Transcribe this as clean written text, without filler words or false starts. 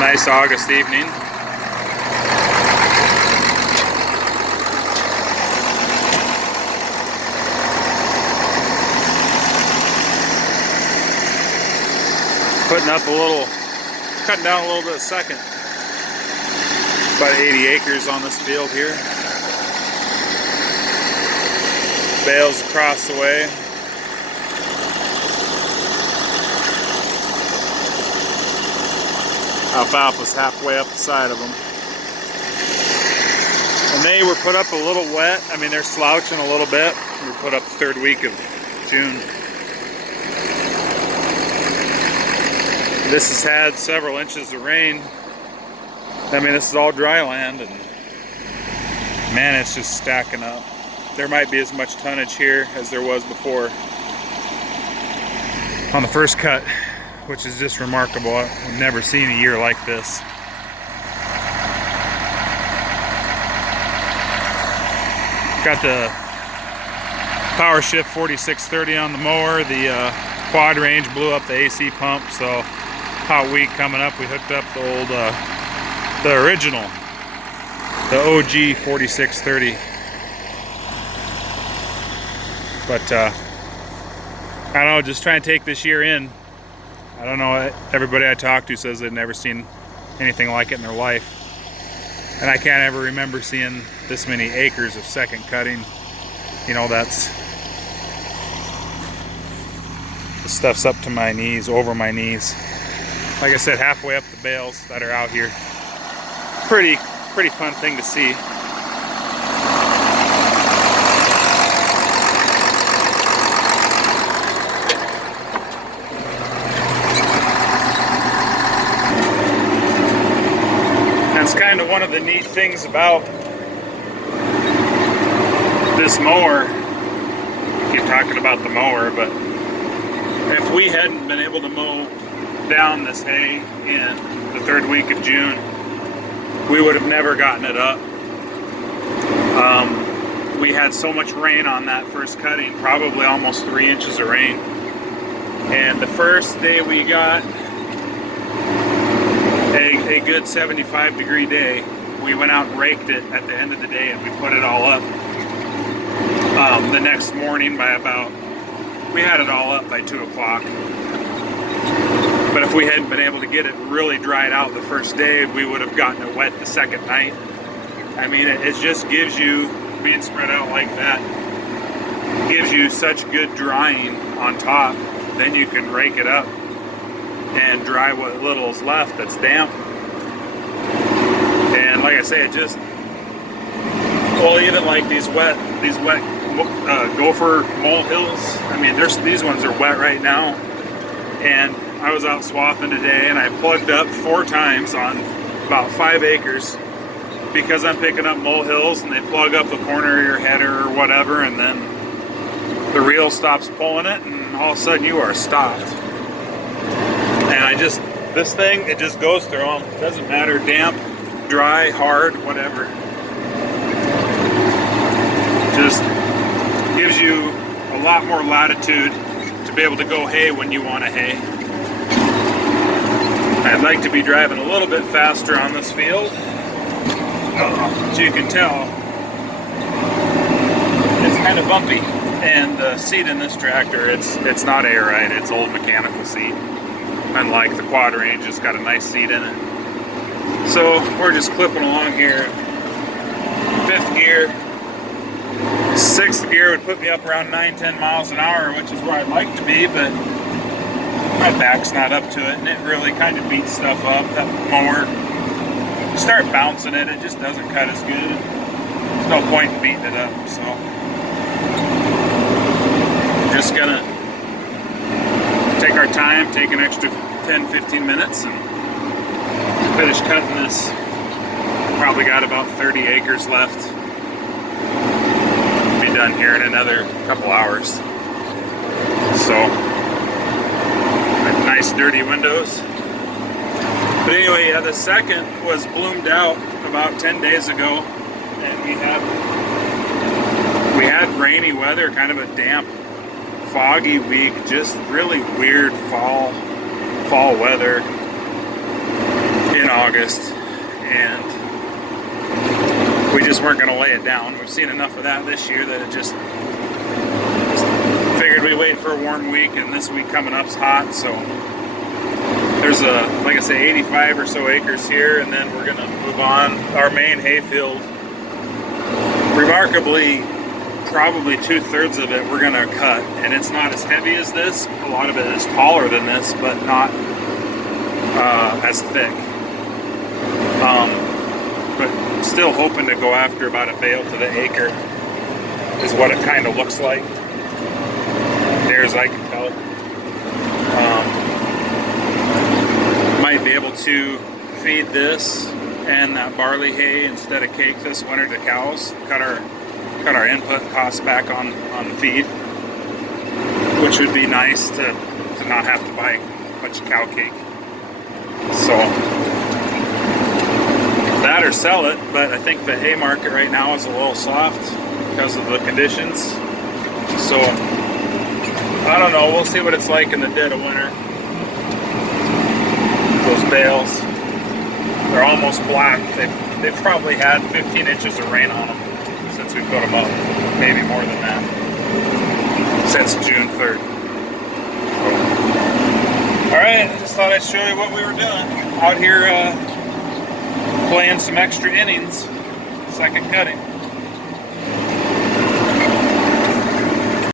Nice August evening. Putting up a little, cutting down a little bit a second. About 80 acres on this field here. Bales across the way. Alfalfa's halfway up the side of them. And they were put up a little wet. I mean, they're slouching a little bit. We put up the third week of June. This has had several inches of rain. I mean, this is all dry land, and man, it's just stacking up. There might be as much tonnage here as there was before on the first cut, which is just remarkable. I've never seen a year like this. Got the Power Shift 4630 on the mower. The quad range blew up the AC pump, so hot week coming up, we hooked up the old, the original, the OG 4630. But I don't know, just trying to take this year in. I don't know, everybody I talk to says they've never seen anything like it in their life. And I can't ever remember seeing this many acres of second cutting. You know, that's, the stuff's up to my knees, over my knees. Like I said, halfway up the bales that are out here. Pretty fun thing to see. That's kind of one of the neat things about this mower. I keep talking about the mower, but if we hadn't been able to mow down this hay in the third week of June, we would have never gotten it up. We had so much rain on that first cutting, probably almost 3 inches of rain. And the first day we got a good 75-degree day, we went out and raked it at the end of the day, and we put it all up. The next morning by about, we had it all up by 2 o'clock. But if we hadn't been able to get it really dried out the first day, we would have gotten it wet the second night. I mean, it just gives you, being spread out like that, gives you such good drying on top. Then you can rake it up and dry what little is left that's damp. And like I say, it just, well, even like these wet gopher molehills, I mean, these ones are wet right now. And I was out swathing today, and I plugged up 4 times on about 5 acres because I'm picking up molehills, and they plug up the corner of your header or whatever, and then the reel stops pulling it, and all of a sudden you are stopped. And this thing, it just goes through them. It doesn't matter, damp, dry, hard, whatever. Just gives you a lot more latitude to be able to go hay when you want to hay. I'd like to be driving a little bit faster on this field. As you can tell, it's kind of bumpy. And the seat in this tractor, it's not air-ride, it's old mechanical seat. Unlike the quad range, it's got a nice seat in it. So we're just clipping along here. 5th gear. 6th gear would put me up around 9-10 miles an hour, which is where I'd like to be, but my back's not up to it, and it really kind of beats stuff up. That mower, you start bouncing it, it just doesn't cut as good. There's no point in beating it up, so I'm just gonna take our time, take an extra 10-15 minutes, and finish cutting this. Probably got about 30 acres left. Be done here in another couple hours. So, nice dirty windows. But anyway, yeah, the second was bloomed out about 10 days ago, and we had rainy weather, kind of a damp, foggy week, just really weird fall weather. You know, August, and we just weren't going to lay it down. We've seen enough of that this year that it just figured we wait for a warm week, and this week coming up's hot, so there's like I say, 85 or so acres here, and then we're going to move on. Our main hayfield, remarkably, probably 2/3 of it we're going to cut, and it's not as heavy as this. A lot of it is taller than this, but not as thick. But still hoping to go after about a bale to the acre is what it kind of looks like, near as I can tell. Might be able to feed this and that barley hay instead of cake this winter to cows. Cut our input costs back on the feed, which would be nice to not have to buy a bunch of cow cake. So that or sell it, but I think the hay market right now is a little soft because of the conditions. So I don't know, we'll see what it's like in the dead of winter. Those bales, they're almost black. They've probably had 15 inches of rain on them since we put them up, maybe more than that, since June 3rd. All right, I just thought I'd show you what we were doing out here, playing some extra innings, second cutting.